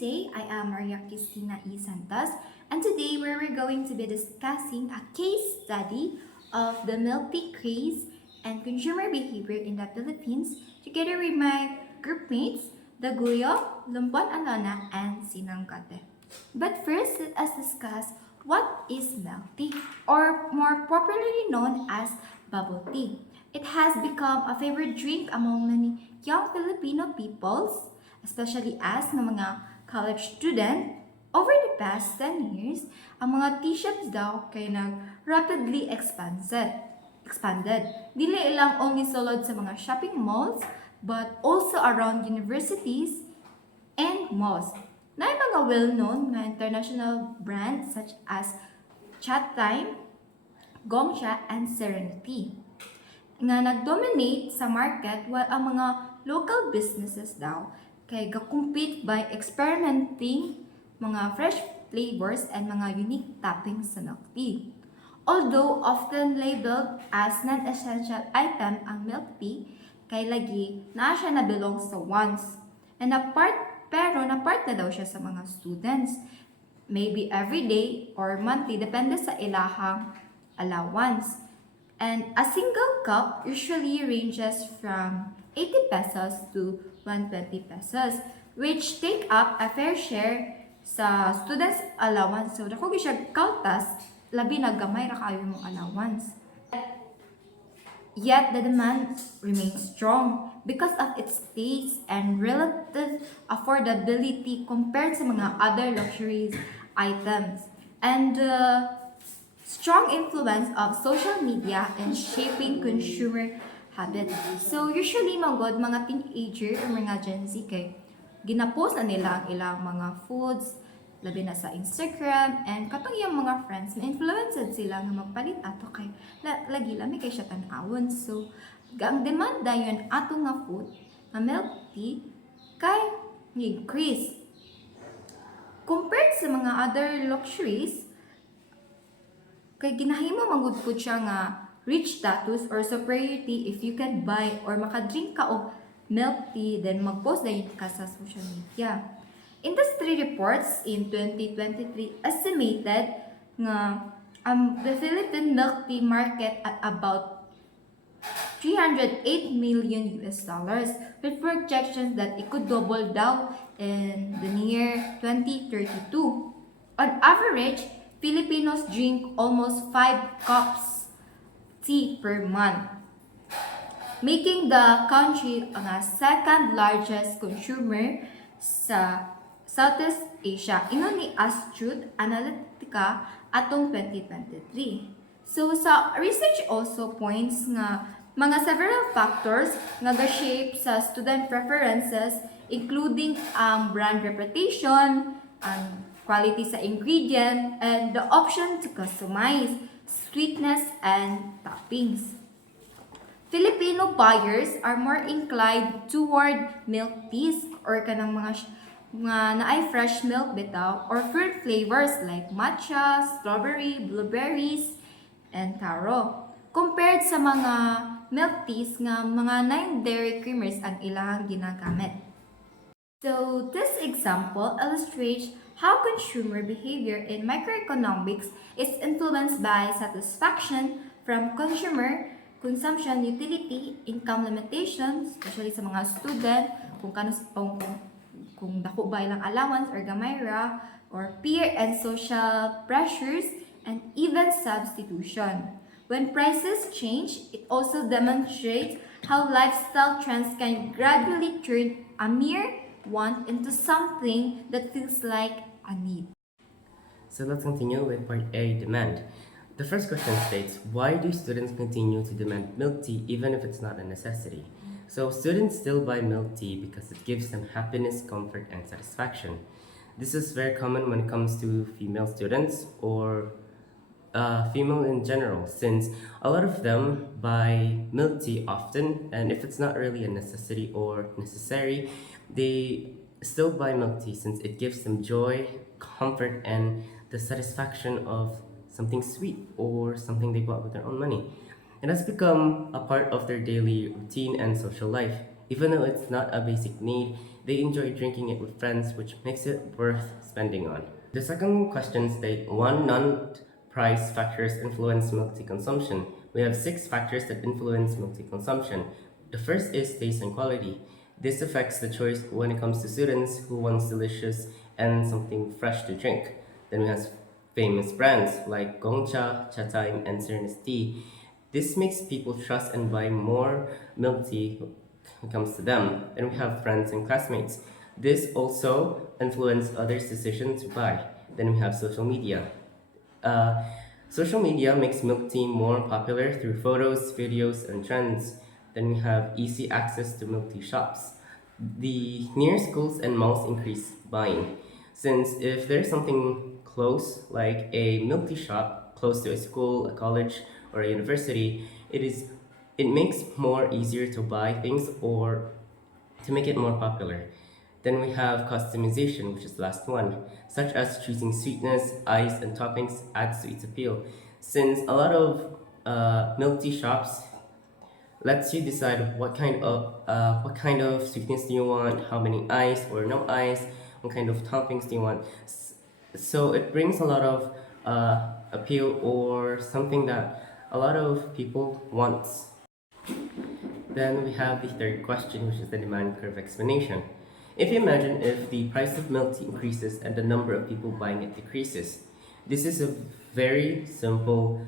day. I am Maria Cristina E. Santos, and today we're going to be discussing a case study of the Milk Tea Craze and consumer behavior in the Philippines together with my groupmates, Daguyo, Lumpon Alona, and Sinangkate. But first, let us discuss what is milk tea, or more popularly known as bubble tea. It has become a favorite drink among many young Filipino peoples, especially as ng mga college student. Over the past 10 years, ang mga tea shops daw kay nag-rapidly expanded. Dili lang only sulod sa mga shopping malls, but also around universities and malls. Na mga well-known na international brands such as Chat Time, Gongcha, and Serenity nga nag-dominate sa market while ang mga local businesses daw kay ga-compete by experimenting mga fresh flavors and mga unique toppings sa milk tea. Although often labeled as non-essential item ang milk tea, kay lagi na siya na belongs sa wants. And pero na part na daw siya sa mga students. Maybe everyday or monthly, depende sa ilahang allowance. And a single cup usually ranges from 80 pesos to 120 pesos, which take up a fair share sa students' allowance. So, dako siya kautas, labi na gamay ra kayo mong allowance. Yet, the demand remains strong because of its taste and relative affordability compared sa mga other luxuries items. And strong influence of social media in shaping consumer habits. So, usually, mga teenager or mga Gen Z kay ginapost na nila ang ilang mga foods, labi na sa Instagram, and katong yung mga friends, na-influenced sila nga magpalit ato kay lagi lami kay siya tanawon. So, ang demanda yun ato nga food, na milk tea, kay increase. Compared sa mga other luxuries, kay ginahimo manggod po siya nga rich status or superiority if you can buy or makadrink ka og milk tea, then mag-post na ka sa social media. Industry reports in 2023 estimated nga the Philippine milk tea market at about 308 million US dollars, with projections that it could double down in the near 2032. On average, Filipinos drink almost 5 cups tea per month, making the country ang second largest consumer sa Southeast Asia. Ino ni Astute Analytica atong 2023. So sa research also points nga mga several factors nga ga-shape sa student preferences, including ang brand reputation, ang quality sa ingredient, and the option to customize, sweetness, and toppings. Filipino buyers are more inclined toward milk teas or kanang mga naay fresh milk bitaw or fruit flavors like matcha, strawberry, blueberries, and taro. Compared sa mga milk teas nga mga non-dairy creamers ang ilahang ginagamit. So, this example illustrates how consumer behavior in microeconomics is influenced by satisfaction from consumer consumption, utility, income limitations, especially sa mga student, kung dako ba ilang allowance or gamay ra, or peer and social pressures, and even substitution. When prices change, it also demonstrates how lifestyle trends can gradually turn a mere want into something that feels like a need. So let's continue with part A, demand. The first question states, why do students continue to demand milk tea even if it's not a necessity? So students still buy milk tea because it gives them happiness, comfort, and satisfaction. This is very common when it comes to female students or female in general, since a lot of them buy milk tea often, and if it's not really a necessity or necessary, they still buy milk tea since it gives them joy, comfort, and the satisfaction of something sweet or something they bought with their own money. It has become a part of their daily routine and social life, Even though it's not a basic need, they enjoy drinking it with friends, which makes it worth spending on. The second question states one non-price factors influence milk tea consumption. We have 6 factors that influence milk tea consumption. The first is taste and quality. This affects the choice when it comes to students who wants delicious and something fresh to drink. Then we have famous brands like Gongcha, Chatime, and Serenity Tea. This makes people trust and buy more milk tea when it comes to them. Then we have friends and classmates. This also influences others' decisions to buy. Then we have social media. Uh, Social media makes milk tea more popular through photos, videos, and trends. Then we have easy access to milk tea shops. The near schools and malls increase buying. Since if there's something close, like a milk tea shop close to a school, a college, or a university, it makes more easier to buy things or to make it more popular. Then we have customization, which is the last one, such as choosing sweetness, ice, and toppings adds to its appeal. Since a lot of milk tea shops lets you decide what kind of sweetness do you want, how many ice or no ice, what kind of toppings do you want. So it brings a lot of appeal or something that a lot of people want. Then we have the third question, which is the demand curve explanation. If you imagine if the price of milk tea increases and the number of people buying it decreases, this is a very simple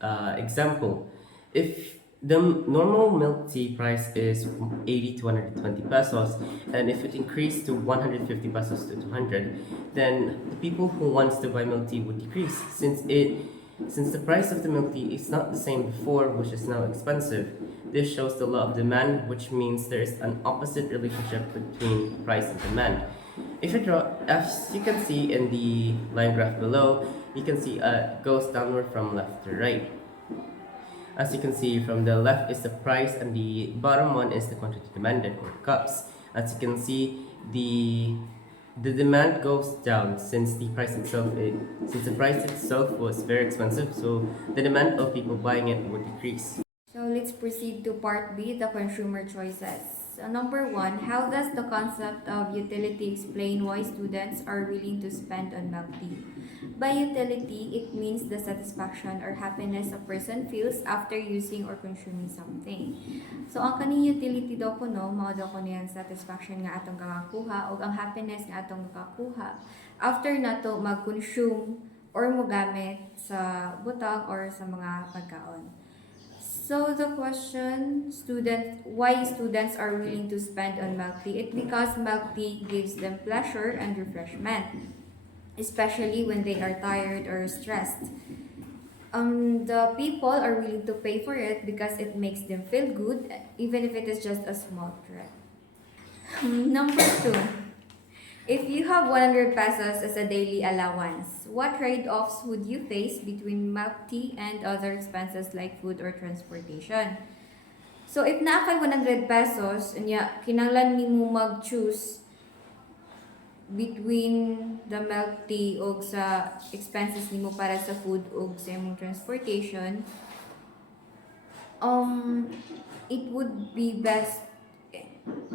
example. If the normal milk tea price is 80 to 120 pesos, and if it increased to 150 pesos to 200, then the people who wants to buy milk tea would decrease since the price of the milk tea is not the same before, which is now expensive. This shows the law of demand, which means there is an opposite relationship between price and demand. As you can see in the line graph below, you can see it goes downward from left to right. As you can see, from the left is the price, and the bottom one is the quantity demanded or cups. As you can see, the demand goes down since the price itself was very expensive, so the demand of people buying it would decrease. So let's proceed to part B, the consumer choices. So number one, how does the concept of utility explain why students are willing to spend on milk tea? By utility, it means the satisfaction or happiness a person feels after using or consuming something. So ang kaning utility daw ko no, mao daw ko niyang satisfaction nga atong kakakuha o ang happiness nga atong kakakuha after nato mag-consume or mogamit sa butang or sa mga pagkaon. So the question, why students are willing to spend on milk tea? It's because milk tea gives them pleasure and refreshment, especially when they are tired or stressed. The people are willing to pay for it because it makes them feel good, even if it is just a small treat. Number two, if you have 100 pesos as a daily allowance, what trade-offs would you face between milk tea and other expenses like food or transportation? So if naa kay 100 pesos, kinanglan nimo mag-choose between the milk tea o sa expenses nimo para sa food o sa imong transportation,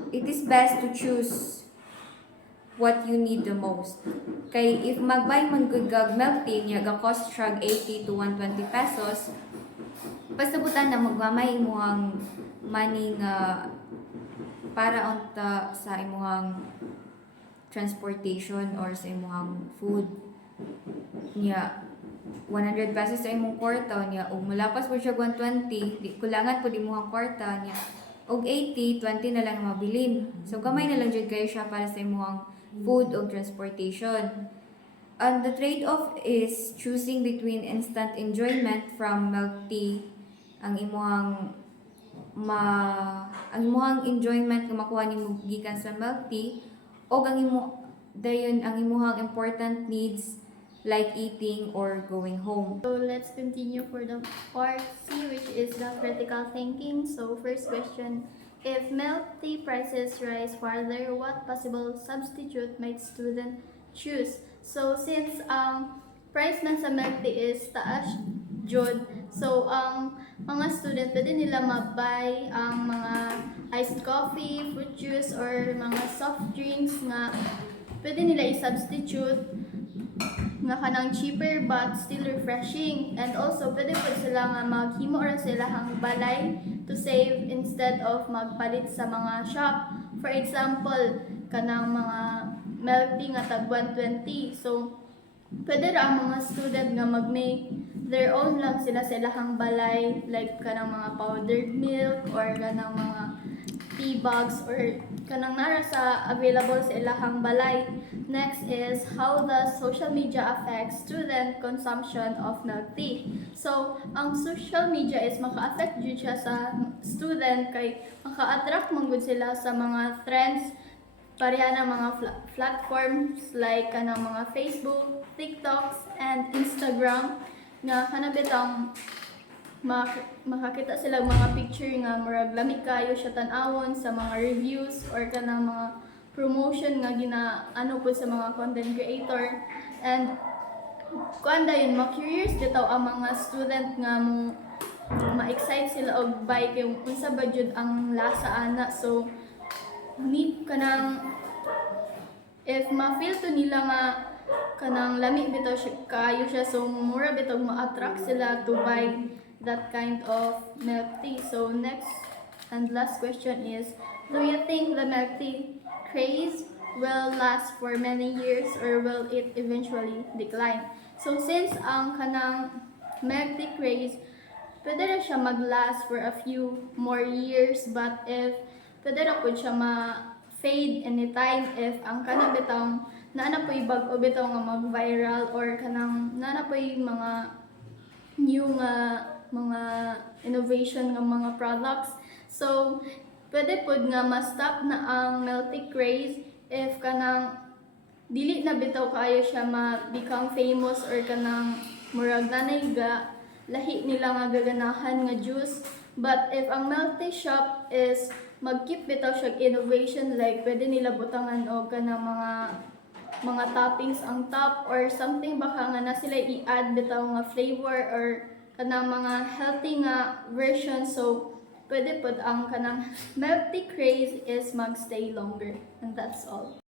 it is best to choose what you need the most. Kay if magbay man gud kag milk tea niya ga cost siya 80 to 120 pesos, pasabutan na magmamay imong money nga para unta sa imong transportation or sa imong food niya 100 pesos sa imong kwarta niya ug mulapas po siya 120 di kulangan po di imong kwarta niya og 80 20 na lang mabilin, so gamay na lang jud kayo siya para sa imong food o transportation. And the trade-off is choosing between instant enjoyment from milk tea, ang imong enjoyment nga makuha nimo gikan sa milk tea, o ang imuhang important needs like eating or going home. So let's continue for the part C, which is the critical thinking. So first question, if milk tea prices rise further, what possible substitute might student choose? So since price man sa milk tea is taas jud, so mga student, pwede nila ma-buy ang mga iced coffee, fruit juice, or mga soft drinks nga pwede nila i-substitute nga kanang cheaper but still refreshing. And also, pwede po sila nga maghimo ra sila hang balay to save instead of magpalit sa mga shop. For example, kanang mga milk tea nga tag 120. So, pwede ra ang mga student nga mag-make their own lang sila sa ilahang balay, like kanang mga powdered milk or kanang mga tea bags or kanang nara sa available sa ilahang balay. Next is how the social media affects student consumption of milk tea. So, ang social media is maka-affect jud siya sa student kay maka-attract man gud sila sa mga trends pareha ng mga platforms like kanang mga Facebook, TikToks, and Instagram nga kanabit ang makakita sila mga picture nga murag lami kayo siya tan-awon sa mga reviews or kanang mga promotion nga ginaano po sa mga content creator. And kuanda yun, ma-curious dito ang mga student nga mo ma-excite sila og buy kay unsa ba jud ang lasa ana. So need kanang if ma-feel to nila nga kanang lami bitaw siya kayo siya, so mura bitaw ma-attract sila to buy that kind of milk tea. So next and last question is, do you think the milk tea craze will last for many years or will it eventually decline? So since ang kanang milk tea craze pwede na siya mag-last for a few more years, but if pwede na po siya ma-fade anytime if ang kanang bitang naana po yung bag-o bitaw nga mag-viral or kanang naana po yung mga new nga mga innovation nga mga products. So pwede po nga ma-stop na ang milk tea craze if kanang dili na bitaw kayo siya ma-become famous or kanang murag nanay ga lahi nila nga gaganahan nga juice. But if ang milk tea shop is mag-keep bitaw siya innovation, like pwede nila butangan og kanang mga toppings ang top or something baka nga na sila i-add bitaw nga flavor or kanang mga healthy nga version. So pwede pod ang kanang milk tea craze is magstay longer. And that's all.